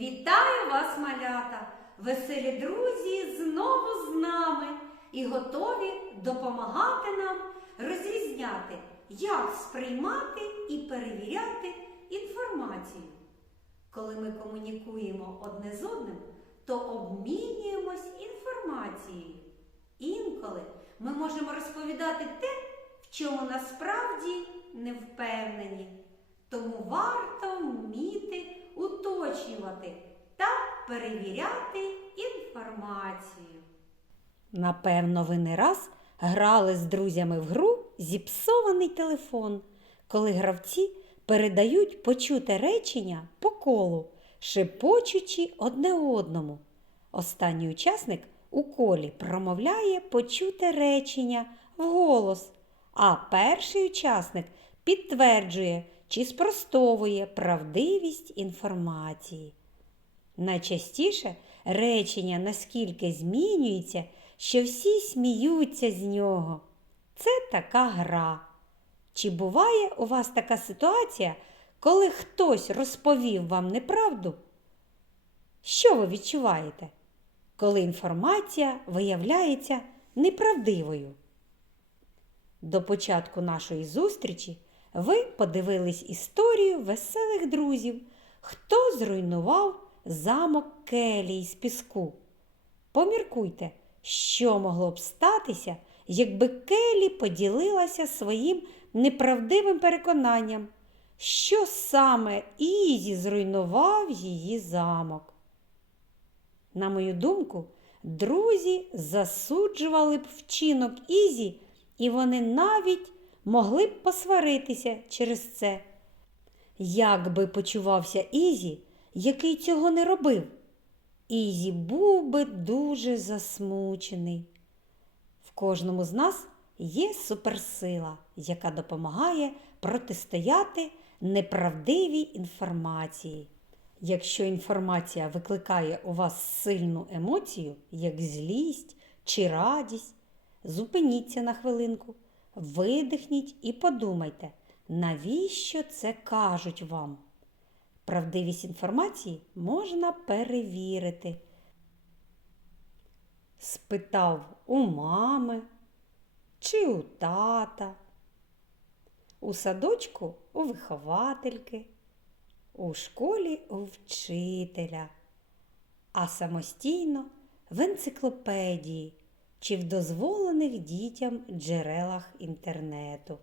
Вітаю вас, малята! Веселі друзі знову з нами і готові допомагати нам розрізняти, як сприймати і перевіряти інформацію. Коли ми комунікуємо одне з одним, то обмінюємось інформацією. Інколи ми можемо розповідати те, в чому насправді не впевнені. Тому варто вміти уточнювати та перевіряти інформацію. Напевно, ви не раз грали з друзями в гру Зіпсований телефон, коли гравці передають почуте речення по колу, шепочучи одне одному. Останній учасник у колі промовляє почуте речення вголос, а перший учасник підтверджує чи спростовує правдивість інформації. Найчастіше речення наскільки змінюється, що всі сміються з нього. Це така гра. Чи буває у вас така ситуація, коли хтось розповів вам неправду? Що ви відчуваєте, коли інформація виявляється неправдивою? До початку нашої зустрічі ви подивились історію веселих друзів, хто зруйнував замок Келії з піску. Поміркуйте, що могло б статися, якби Келі поділилася своїм неправдивим переконанням, що саме Ізі зруйнував її замок. На мою думку, друзі засуджували б вчинок Ізі, і вони навіть могли б посваритися через це. Як би почувався Ізі, який цього не робив? Ізі був би дуже засмучений. В кожному з нас є суперсила, яка допомагає протистояти неправдивій інформації. Якщо інформація викликає у вас сильну емоцію, як злість чи радість, зупиніться на хвилинку, видихніть і подумайте, навіщо це кажуть вам. Правдивість інформації можна перевірити. Спитав у мами чи у тата, у садочку у виховательки, у школі у вчителя, а самостійно в енциклопедії чи в дозволених дітям джерелах інтернету.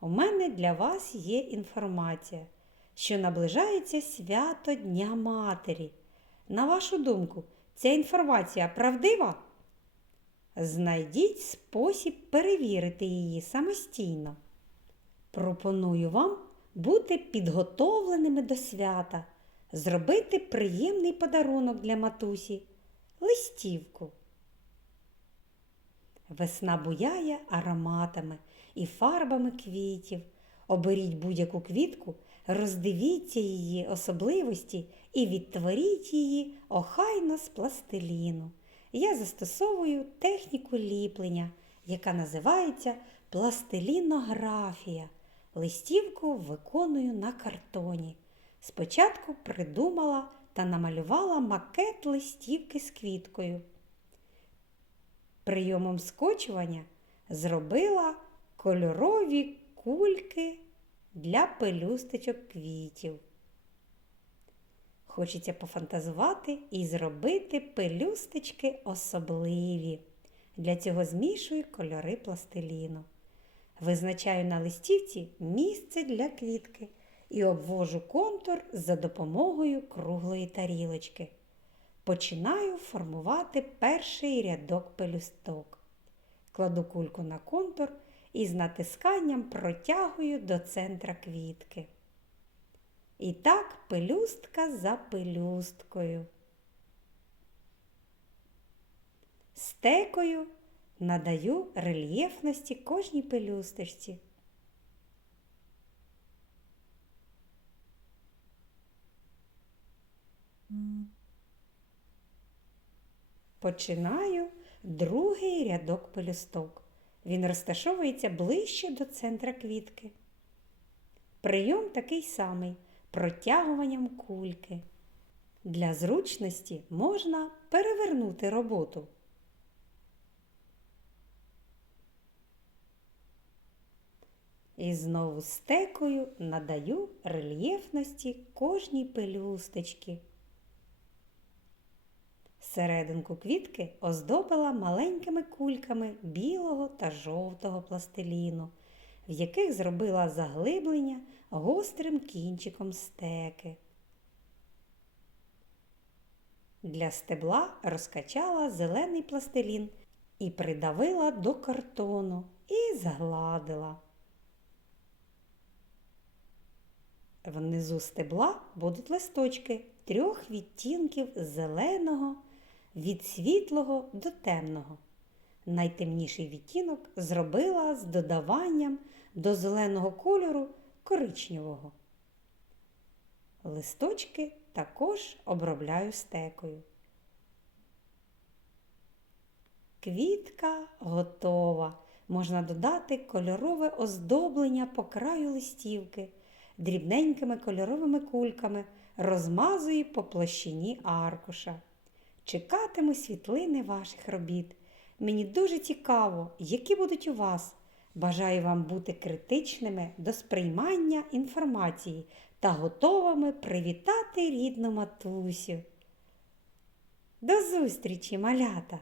У мене для вас є інформація, що наближається свято Дня Матері. На вашу думку, ця інформація правдива? Знайдіть спосіб перевірити її самостійно. Пропоную вам бути підготовленими до свята, зробити приємний подарунок для матусі листівку. Весна буяє ароматами і фарбами квітів. Оберіть будь-яку квітку, роздивіться її особливості і відтворіть її охайно з пластиліну. Я застосовую техніку ліплення, яка називається пластилінографія. Листівку виконую на картоні. Спочатку придумала та намалювала макет листівки з квіткою. Прийомом скочування зробила кольорові кульки для пелюсточок квітів. Хочеться пофантазувати і зробити пелюсточки особливі. Для цього змішую кольори пластиліну. Визначаю на листівці місце для квітки і обвожу контур за допомогою круглої тарілочки. Починаю формувати перший рядок пелюсток. Кладу кульку на контур і з натисканням протягую до центра квітки. І так пелюстка за пелюсткою. Стекою надаю рельєфності кожній пелюсточці. Починаю другий рядок пелюсток. Він розташовується ближче до центра квітки. Прийом такий самий протягуванням кульки. Для зручності можна перевернути роботу. І знову стекою надаю рельєфності кожній пелюсточці. Серединку квітки оздобила маленькими кульками білого та жовтого пластиліну, в яких зробила заглиблення гострим кінчиком стеки. Для стебла розкачала зелений пластилін і придавила до картону і згладила. Внизу стебла будуть листочки трьох відтінків зеленого від світлого до темного. Найтемніший відтінок зробила з додаванням до зеленого кольору коричневого. Листочки також обробляю стекою. Квітка готова. Можна додати кольорове оздоблення по краю листівки, дрібненькими кольоровими кульками розмазую по площині аркуша. Чекатиму світлини ваших робіт. Мені дуже цікаво, які будуть у вас. Бажаю вам бути критичними до сприймання інформації та готовими привітати рідну матусю. До зустрічі, малята!